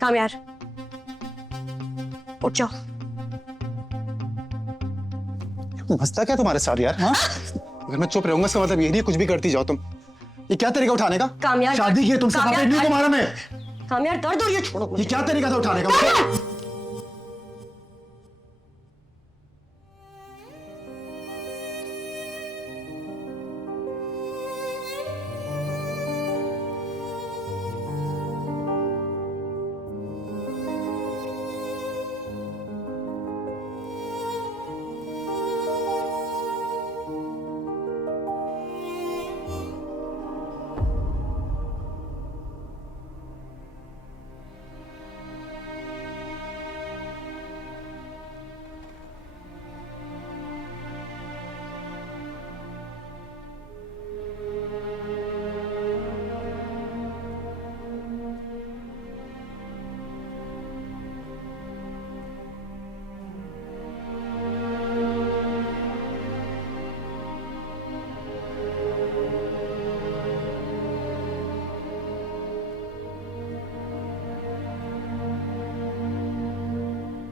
काम यार, उठ जाओ। मसला क्या तुम्हारे साथ यार? हाँ, अगर मैं चुप रहूंगा इसका मतलब ये नहीं कुछ भी करती जाओ तुम। ये क्या तरीका उठाने का? काम यार, शादी की है तुमसे, बाप नहीं तुम्हारा मैं। काम यार, दर्द हो रही है, छोड़ो। ये क्या तरीका था उठाने का?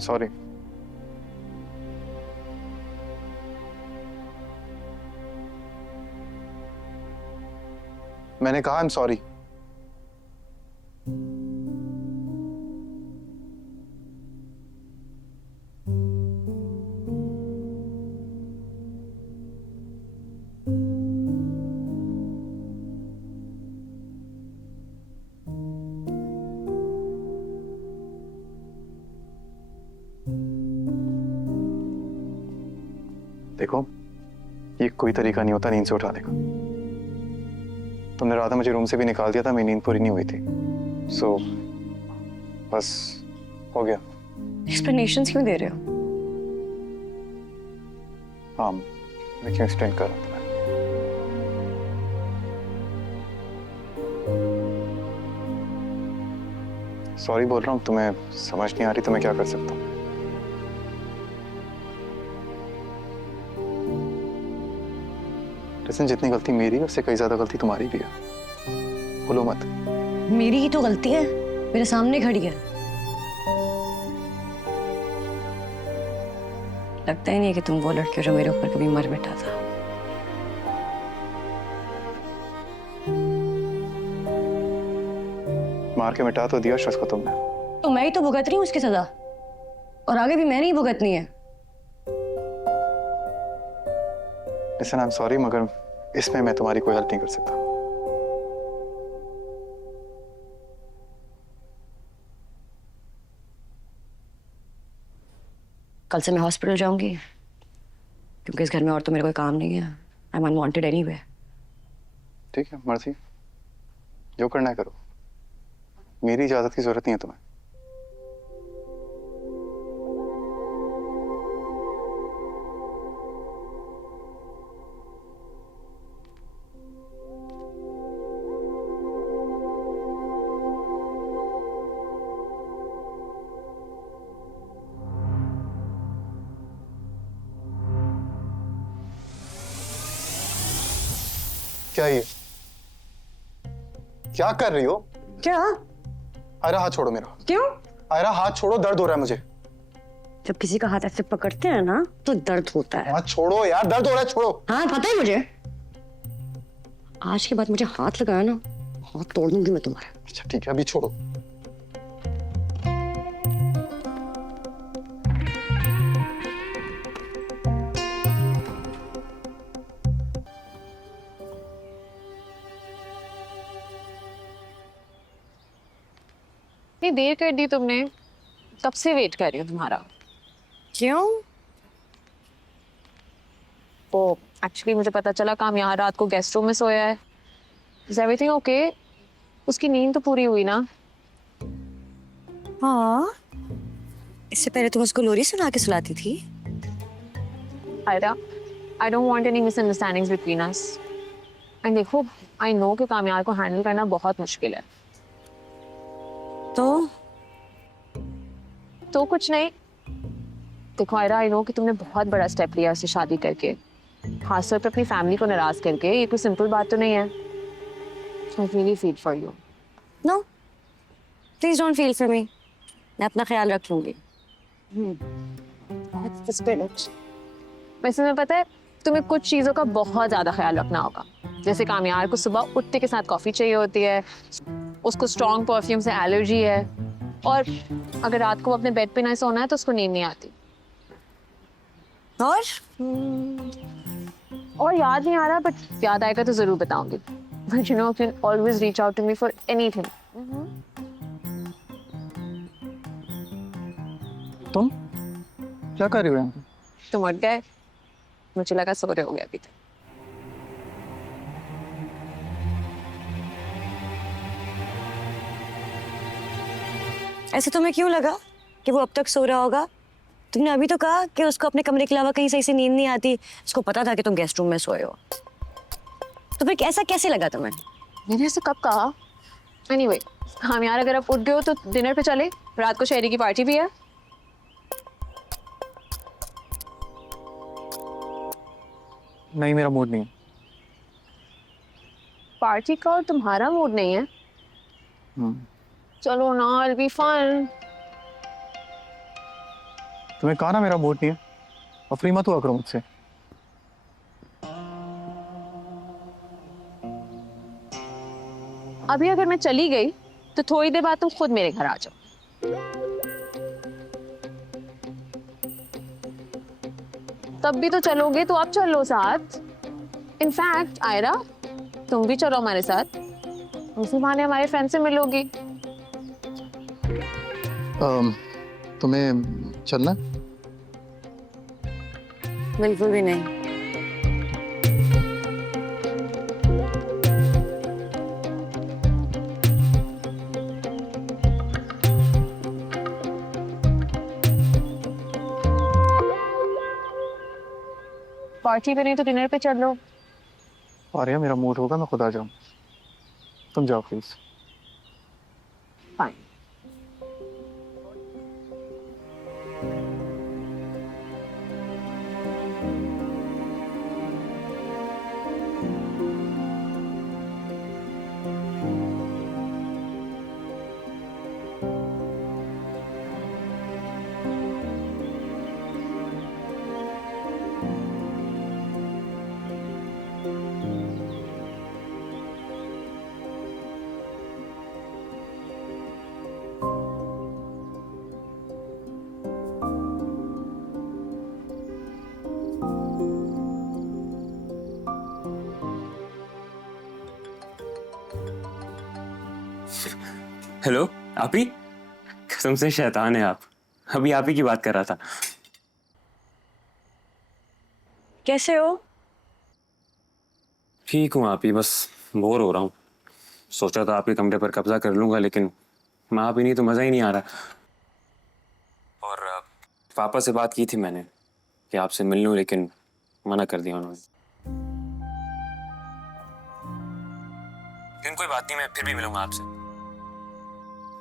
सॉरी। मैंने कहा आई एम सॉरी। देखो, ये कोई तरीका नहीं होता नींद से उठाने का। तुमने रात मुझे रूम से भी निकाल दिया था, मेरी नींद पूरी नहीं हुई थी। सो बस हो गया। एक्सप्लेनेशंस क्यों दे रहे हो? हाँ, मैं क्यों एक्सटेंड कर रहा हूँ तुम्हें? सॉरी बोल रहा हूँ, तुम्हें समझ नहीं आ रही तो मैं क्या कर सकता हूँ? लेकिन जितनी गलती मेरी है उससे कई ज्यादा गलती तुम्हारी भी है। बोलो मत। मेरी ही तो गलती है, मेरे सामने खड़ी है। लगता ही नहीं है कि तुम वो लड़के हो जो मेरे ऊपर कभी मर मिटा था। मार के मिटा तो दिया शख्स को तुमने। तो मैं ही तो भुगत रही हूँ उसकी सजा, और आगे भी मैंने ही भुगतनी है। लिसन, आई एम सॉरी, मगर इसमें मैं तुम्हारी कोई हेल्प नहीं कर सकता। कल से मैं हॉस्पिटल जाऊंगी, क्योंकि इस घर में और तो मेरा कोई काम नहीं है। I am unwanted anyway. ठीक है, मर्जी, जो करना है करो। मेरी इजाजत की जरूरत नहीं है तुम्हें। क्या ये? क्या कर रही हो? क्या? आयरा, हाथ छोड़ो मेरा। क्यों? आयरा, हाथ छोड़ो, दर्द हो रहा है मुझे। जब किसी का हाथ ऐसे पकड़ते हैं ना तो दर्द होता है। हाथ छोड़ो यार, दर्द हो रहा है, छोड़ो। हाँ, पता है मुझे। आज के बाद मुझे हाथ लगाया ना, हाथ तोड़ दूंगी मैं तुम्हारा। अच्छा ठीक है, अभी छोड़ो। इतनी देर कर दी तुमने, कब से वेट कर रही हूँ तुम्हारा। क्यों? वो एक्चुअली मुझे पता चला काम यहाँ रात को गेस्ट रूम में सोया है। Is everything okay? उसकी नींद तो पूरी हुई ना? हाँ, इससे पहले तुम उसको लोरी सुना के सुलाती थी। Ayra, I don't want any misunderstandings between us. And देखो, आई नो कि कामयाब को हैंडल करना बहुत मुश्किल है। तो कुछ नहीं। देखो आयरा, आई नो कि तुमने बहुत बड़ा स्टेप लिया उससे शादी करके, खासतौर पर अपनी फैमिली को नाराज करके। ये कोई सिंपल बात तो नहीं है। I really feel for you. No please don't feel for me, मैं अपना ख्याल रख लूंगी। That's the spirit. वैसे मैं पता है तुम्हें कुछ चीजों का बहुत ज्यादा ख्याल रखना होगा। जैसे कामयार को सुबह उठते के साथ कॉफी चाहिए होती है, उसको स्ट्रॉन्ग परफ्यूम से एलर्जी है, और अगर रात को अपने बेड पे ना सोना है तो उसको नींद नहीं आती। और याद नहीं आ रहा, बट याद आएगा तो जरूर बताऊंगी। But you know, you can always reach out to me for anything. तुम क्या कर रही हो यहाँ पे? तुम उठ गए, मुझे लगा सो रहे हो गए अभी तक। ऐसे तुम्हें क्यों लगा कि वो अब तक सो रहा होगा? तुमने अभी तो कहा कि उसको अपने कमरे के अलावा कहीं सही से नींद नहीं आती, उसको पता था कि तुम गेस्ट रूम में सोए हो। तो फिर ऐसा कैसे लगा तुम्हें? मैंने ऐसे कब कहा? Anyway, हम यार अगर आप उठ गए हो तो डिनर पे चले, रात को शहरी की पार्टी भी है। नहीं, मेरा मूड नहीं है। पार्टी का और तुम्हारा मूड नहीं है? चलो ना, it'll be fun. तुम्हें कहा ना मेरा मूड नहीं है, और फ्री मत हुआ करो मुझसे। अभी अगर मैं चली गई तो थोड़ी देर बाद तुम खुद मेरे घर आ जाओ। तब भी तो चलोगे तो अब चलो साथ। इनफैक्ट आयरा, तुम भी चलो हमारे साथ, उसी बहाने हमारे फ्रेंड से मिलोगी। तुम्हें चलना? बिल्कुल भी नहीं। पार्टी पे नहीं तो डिनर पे चल लो। और यार मेरा मूड होगा मैं खुद आ जाऊँ, तुम जाओ प्लीज। फाइन। हेलो आपी, कसम से शैतान है आप। अभी आप ही की बात कर रहा था। कैसे हो? ठीक हूँ आपी, बस बोर हो रहा हूँ। सोचा था आपके कमरे पर कब्जा कर लूंगा, लेकिन मैं आप ही नहीं तो मजा ही नहीं आ रहा। और पापा से बात की थी मैंने कि आपसे मिल लूं, लेकिन मना कर दिया उन्होंने। लेकिन कोई बात नहीं, मैं फिर भी मिलूंगा आपसे।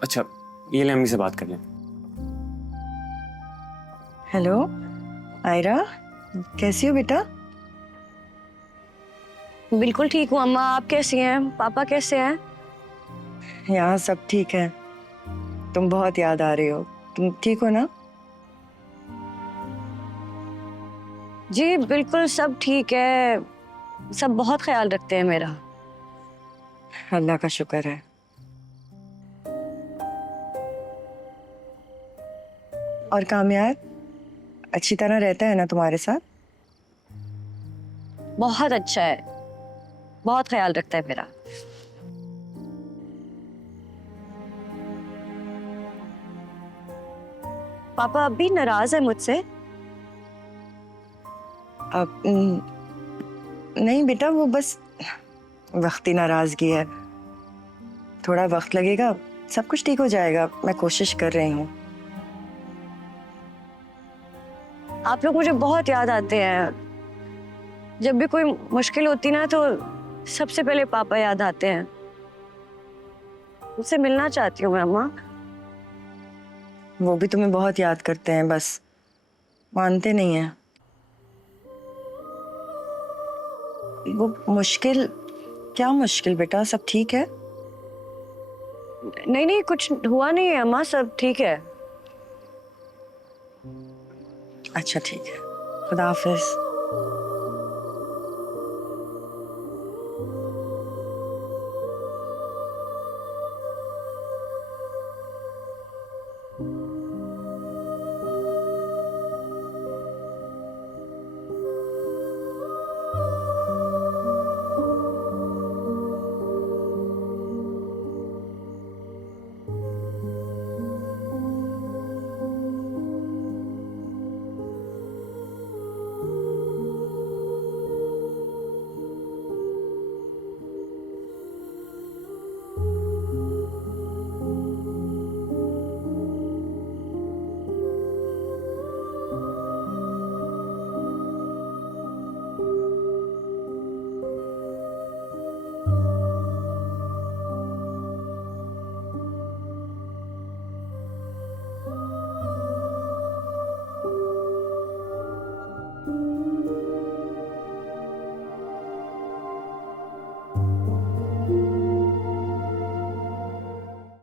अच्छा, ये ले अम्मी से बात कर लें। हेलो आयरा, कैसी हो बेटा? बिल्कुल ठीक हूँ अम्मा, आप कैसी हैं? पापा कैसे हैं? यहाँ सब ठीक है। तुम बहुत याद आ रही हो। तुम ठीक हो ना? जी बिल्कुल सब ठीक है, सब बहुत ख्याल रखते हैं मेरा। अल्लाह का शुक्र है। और कामयाब अच्छी तरह रहता है ना तुम्हारे साथ? बहुत अच्छा है, बहुत ख्याल रखता है मेरा। पापा अब भी नाराज है मुझसे? अब नहीं बेटा, वो बस वक्ती नाराजगी है। थोड़ा वक्त लगेगा, सब कुछ ठीक हो जाएगा। मैं कोशिश कर रही हूँ। आप लोग मुझे बहुत याद आते हैं। जब भी कोई मुश्किल होती ना तो सबसे पहले पापा याद आते हैं। उनसे मिलना चाहती हूँ मैं अम्मा। वो भी तुम्हें बहुत याद करते हैं, बस मानते नहीं हैं। वो मुश्किल क्या मुश्किल बेटा, सब ठीक है? नहीं नहीं, कुछ हुआ नहीं है अम्मा, सब ठीक है। अच्छा ठीक है, खुदा हाफिज।